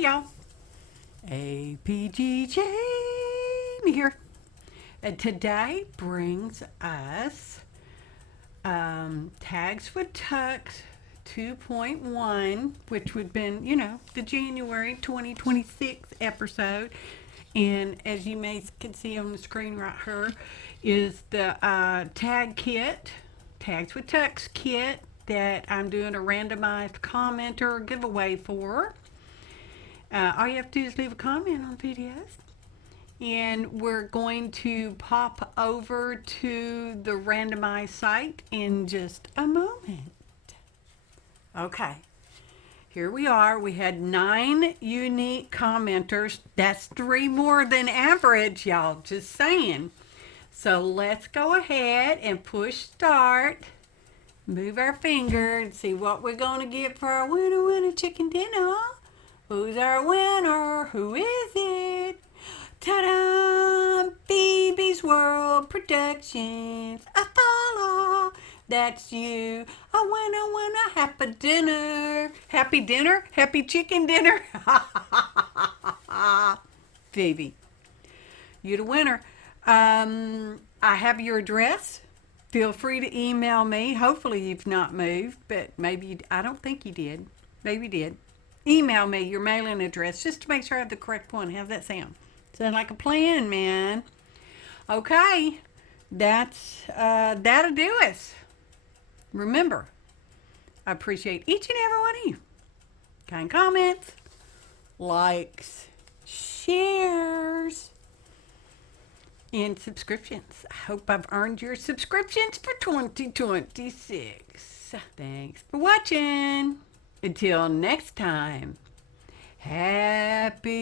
Hey y'all, APG Jamie here. And today brings us Tags with Tux 2.1, which would have been, the January 2026 episode. And as you can see on the screen right here, is the tag kit, Tags with Tux kit that I'm doing a randomized commenter giveaway for. All you have to do is leave a comment on videos. And we're going to pop over to the randomized site in just a moment. Okay, here we are. We had 9 unique commenters. That's 3 more than average, y'all. Just saying. So let's go ahead and push start. Move our finger and see what we're going to get for our winner chicken dinner. Who's our winner? Who is it? Ta-da! Phoebe's World Productions. I follow. That's you. A winner, happy dinner. Happy dinner? Happy chicken dinner? Phoebe, you're the winner. I have your address. Feel free to email me. Hopefully you've not moved, but maybe, I don't think you did. Maybe you did. Email me your mailing address just to make sure I have the correct one. How's that sound? Sound like a plan, man. Okay, that'll do us. Remember, I appreciate each and every one of you. Kind comments, likes, shares, and subscriptions. I hope I've earned your subscriptions for 2026. Thanks for watching. Until next time, happy